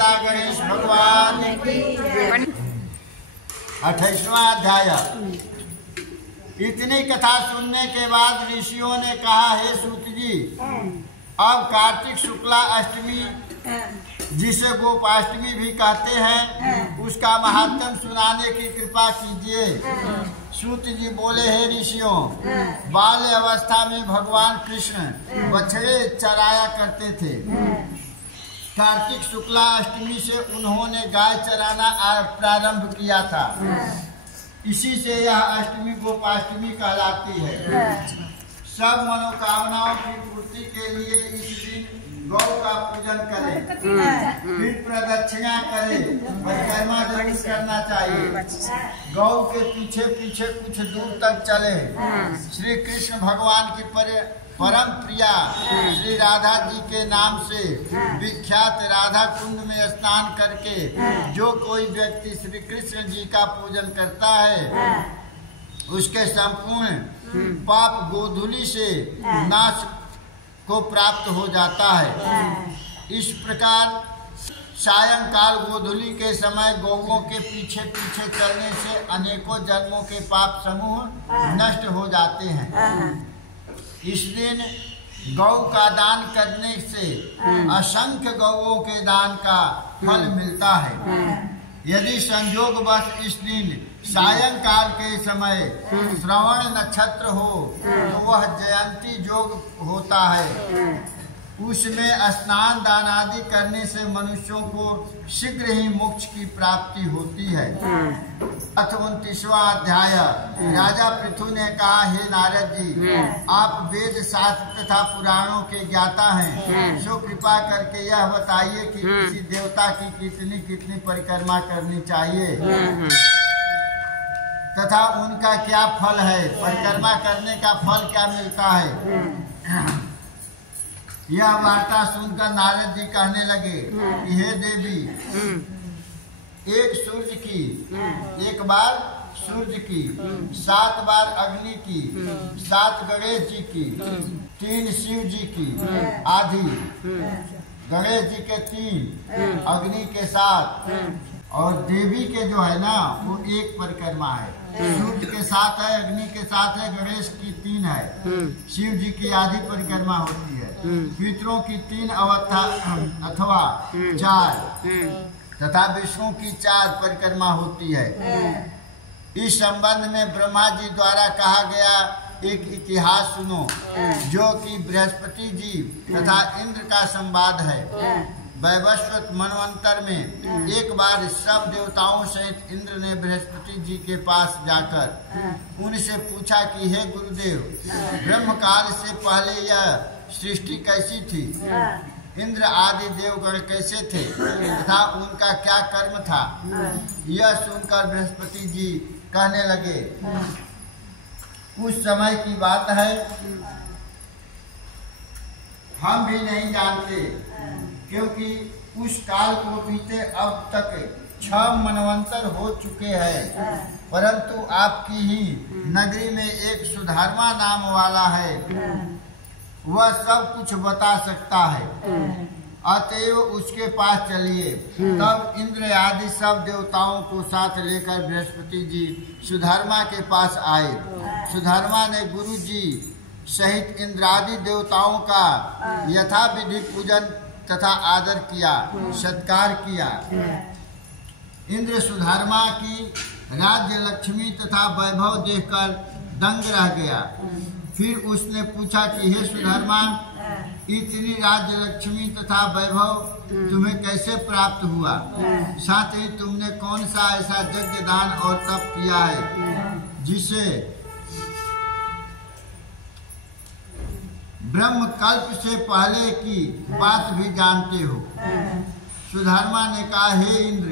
माता गणेश भगवान की। 28वां अध्याय। इतनी कथा सुनने के बाद ऋषियों ने कहा, हे सूत जी, अब कार्तिक शुक्ला अष्टमी, जिसे गोपाष्टमी भी कहते हैं, उसका महात्म सुनाने की कृपा कीजिए। सूत जी बोले, हे ऋषियों, बाल्य अवस्था में भगवान कृष्ण बछड़े चराया करते थे। कार्तिक शुक्ला अष्टमी से उन्होंने गाय चराना प्रारंभ किया था। इसी से यह अष्टमी गोपाष्टमी कहलाती है। सब मनोकामनाओं की पूर्ति के लिए इस दिन गौ का पूजन करें, फिर प्रदक्षिणा करें, परिक्रमा जरूर करना चाहिए। गौ के पीछे पीछे कुछ दूर तक चले। श्री कृष्ण भगवान की परम प्रिया श्री राधा जी के नाम से विख्यात राधा कुंड में स्नान करके जो कोई व्यक्ति श्री कृष्ण जी का पूजन करता है, उसके संपूर्ण पाप गोधूली से नाश को प्राप्त हो जाता है। इस प्रकार सायंकाल गोधूली के समय गौओं के पीछे पीछे चलने से अनेकों जन्मों के पाप समूह नष्ट हो जाते हैं। इस दिन गौ का दान करने से असंख्य गौओं के दान का फल मिलता है। यदि संयोगवश इस दिन सायंकाल के समय श्रवण नक्षत्र हो तो वह जयंती योग होता है। उसमें स्नान दान आदि करने से मनुष्यों को शीघ्र ही मोक्ष की प्राप्ति होती है। 29वां अध्याय। राजा पृथु ने कहा, हे नारद जी, आप वेद शास्त्र तथा पुराणों के ज्ञाता हैं, सो कृपा करके यह बताइए कि किसी देवता की कितनी कितनी परिक्रमा करनी चाहिए तथा उनका क्या फल है, परिक्रमा करने का फल क्या मिलता है। यह वार्ता सुनकर नारद जी कहने लगे कि हे देवी, एक बार सूर्य की, 7 बार अग्नि की, 7 गणेश जी की, 3 शिव जी की आदि, गणेश जी के 3, अग्नि के 7 और देवी के जो है ना वो 1 परिक्रमा है। सूर्य के 7 है, अग्नि के 7 है, गणेश की 3 है, शिव जी की आधी परिक्रमा होती है, पितरों की 3 अथवा 4 तथा विष्णु की 4 परिक्रमा होती है। इस संबंध में ब्रह्मा जी द्वारा कहा गया एक इतिहास सुनो, जो कि बृहस्पति जी तथा इंद्र का संवाद है। वैवस्वत मनवंतर में एक बार सब देवताओं सहित इंद्र ने बृहस्पति जी के पास जाकर उनसे पूछा कि हे गुरुदेव, ब्रह्म काल से पहले यह सृष्टि कैसी थी, इंद्र आदि देवगण कैसे थे तथा उनका क्या कर्म था। यह सुनकर बृहस्पति जी कहने लगे, उस समय की बात है, हम भी नहीं जानते, क्योंकि उस काल को बीते अब तक 6 मनवंतर हो चुके हैं, परंतु आपकी ही नगरी में एक सुधर्मा नाम वाला है, वह सब कुछ बता सकता है, अतएव उसके पास चलिए। तब इंद्र आदि सब देवताओं को साथ लेकर बृहस्पति जी सुधर्मा के पास आए। सुधर्मा ने गुरु जी सहित इंद्रादि देवताओं का यथाविधि पूजन तथा आदर किया, सत्कार किया। इंद्र सुधर्मा की राज्य लक्ष्मी तथा वैभव देखकर दंग रह गया। फिर उसने पूछा कि हे सुधर्मा, इतनी राज्य लक्ष्मी तथा वैभव तुम्हें कैसे प्राप्त हुआ? साथ ही तुमने कौन सा ऐसा यज्ञ दान और तप किया है जिसे ब्रह्म कल्प से पहले की बात भी जानते हो? सुधर्मा ने कहा, हे इंद्र,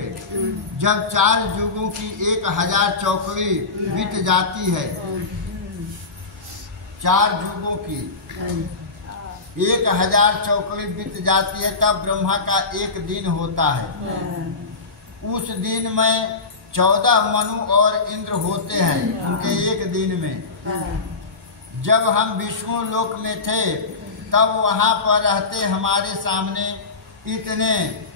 जब 4 युगों की 1000 चौकड़ी बीत जाती है, 4 युगों की 1000 चौकड़ी बीत जाती है, तब ब्रह्मा का एक दिन होता है। उस दिन में 14 मनु और इंद्र होते हैं, उनके एक दिन में। जब हम विष्णु लोक में थे, तब वहाँ पर रहते हमारे सामने इतने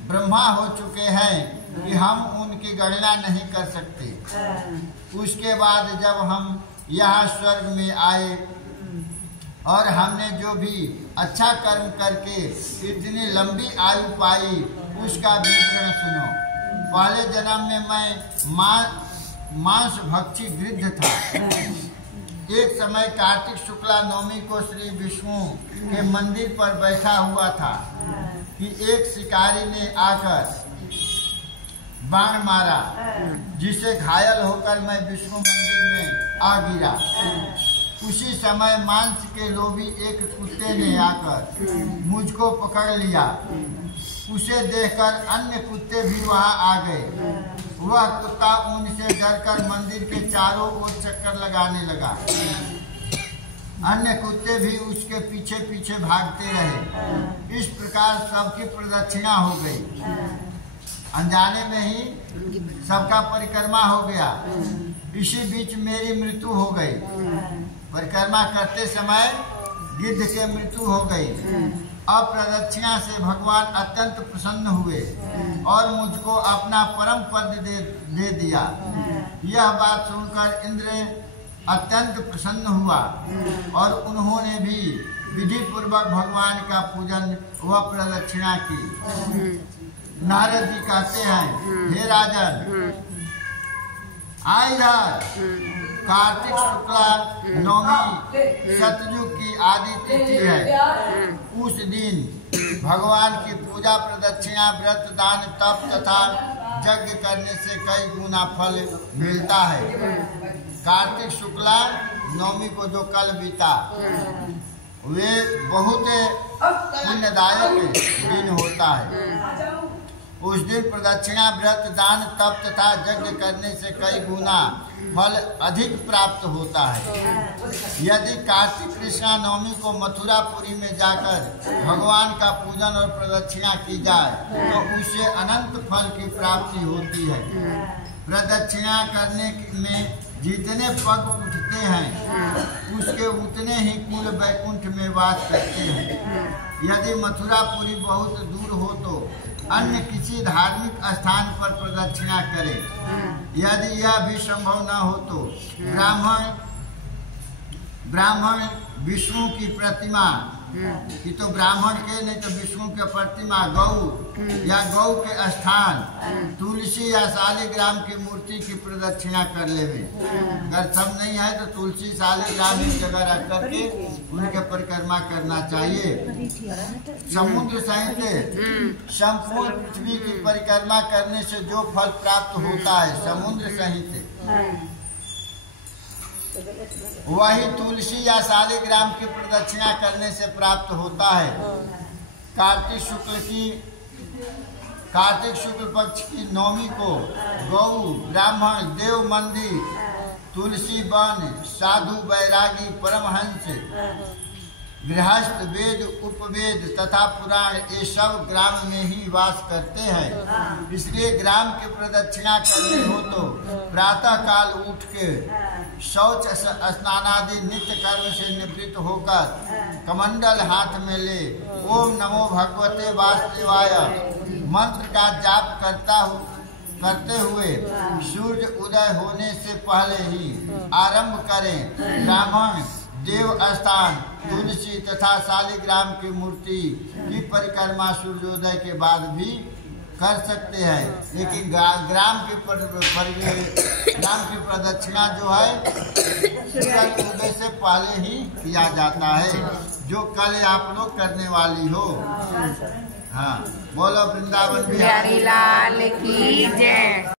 ब्रह्मा हो चुके हैं कि हम उनकी गणना नहीं कर सकते। उसके बाद जब हम यहाँ स्वर्ग में आए और हमने जो भी अच्छा कर्म करके इतनी लंबी आयु पाई उसका विवरण सुनो। पहले जन्म में मैं मांस भक्षी वृद्ध था। एक समय कार्तिक शुक्ला नवमी को श्री विष्णु के मंदिर पर बैठा हुआ था कि एक शिकारी ने आकर बाण मारा, जिसे घायल होकर मैं विष्णु मंदिर में आ गिरा। उसी समय मांस के लोभी एक कुत्ते ने आकर मुझको पकड़ लिया। उसे देखकर अन्य कुत्ते भी वहां आ गए। वह कुत्ता उनसे डरकर मंदिर के चारों ओर चक्कर लगाने लगा। अन्य कुत्ते भी उसके पीछे पीछे भागते रहे। इस प्रकार सबकी प्रदक्षिणा हो गई। अनजाने में ही सबका परिक्रमा हो गया। इसी बीच मेरी मृत्यु हो गई। परिक्रमा करते समय गिद्ध के मृत्यु हो गई। अब प्रदक्षिणा से भगवान अत्यंत प्रसन्न हुए और मुझको अपना परम पद दे दिया। यह बात सुनकर इंद्र अत्यंत प्रसन्न हुआ और उन्होंने भी विधि पूर्वक भगवान का पूजन व प्रदक्षिणा की। नारद जी कहते हैं, हे राजन, कार्तिक शुक्ला नवमी सतयुग की आदि तिथि है। उस दिन भगवान की पूजा, प्रदक्षिणा, व्रत, दान, तप तथा यज्ञ करने से कई गुना फल मिलता है। कार्तिक शुक्ला नवमी को जो कल बीता वे बहुत पुण्यदायक दिन होता है। उस दिन प्रदक्षिणा, व्रत, दान, तप तथा यज्ञ करने से कई गुना फल अधिक प्राप्त होता है। यदि कार्तिक कृष्णा नवमी को मथुरापुरी में जाकर भगवान का पूजन और प्रदक्षिणा की जाए तो उससे अनंत फल की प्राप्ति होती है। प्रदक्षिणा करने में जितने पग उठते हैं उसके उतने ही कुल वैकुंठ में वास करते हैं। यदि मथुरापुरी बहुत दूर हो तो अन्य किसी धार्मिक स्थान पर प्रदक्षिणा करें। यदि यह भी संभव न हो तो ब्राह्मण विष्णु की प्रतिमा कि तो ब्राह्मण के नहीं तो विष्णु के प्रतिमा, गौ या गौ के स्थान, तुलसी या शालिग्राम की मूर्ति की प्रदक्षिणा कर लेवे। अगर सब नहीं है तो तुलसी, शालिग्राम एक जगह रख करके उनके परिक्रमा करना चाहिए। समुद्र सहित संपूर्ण पृथ्वी की परिक्रमा करने से जो फल प्राप्त होता है समुद्र सहित वही तुलसी या शालिग्राम की प्रदक्षिणा करने से प्राप्त होता है। कार्तिक शुक्ल पक्ष की नवमी को गौ, ब्राह्मण, देव मंदिर, तुलसी वन, साधु, बैरागी, परमहंस, गृहस्थ, वेद, उपवेद तथा पुराण ये सब ग्राम में ही वास करते हैं। इसलिए ग्राम की प्रदक्षिणा करनी हो तो प्रातः काल उठ के शौच, स्नानादि नित्य कर्म से निवृत्त होकर कमंडल हाथ में ले ओम नमो भगवते वासुदेवाय मंत्र का जाप करते हुए सूर्य उदय होने से पहले ही आरंभ करें। ब्राह्मण, देव स्थान, तुलसी तथा शालिग्राम की मूर्ति की परिक्रमा सूर्योदय के बाद भी कर सकते हैं। लेकिन ग्राम की प्रदक्षिणा जो है सूर्य उदय से पहले ही किया जाता है, जो कल आप लोग करने वाली हो। हाँ, बोलो वृंदावन बिहारी लाल की जय।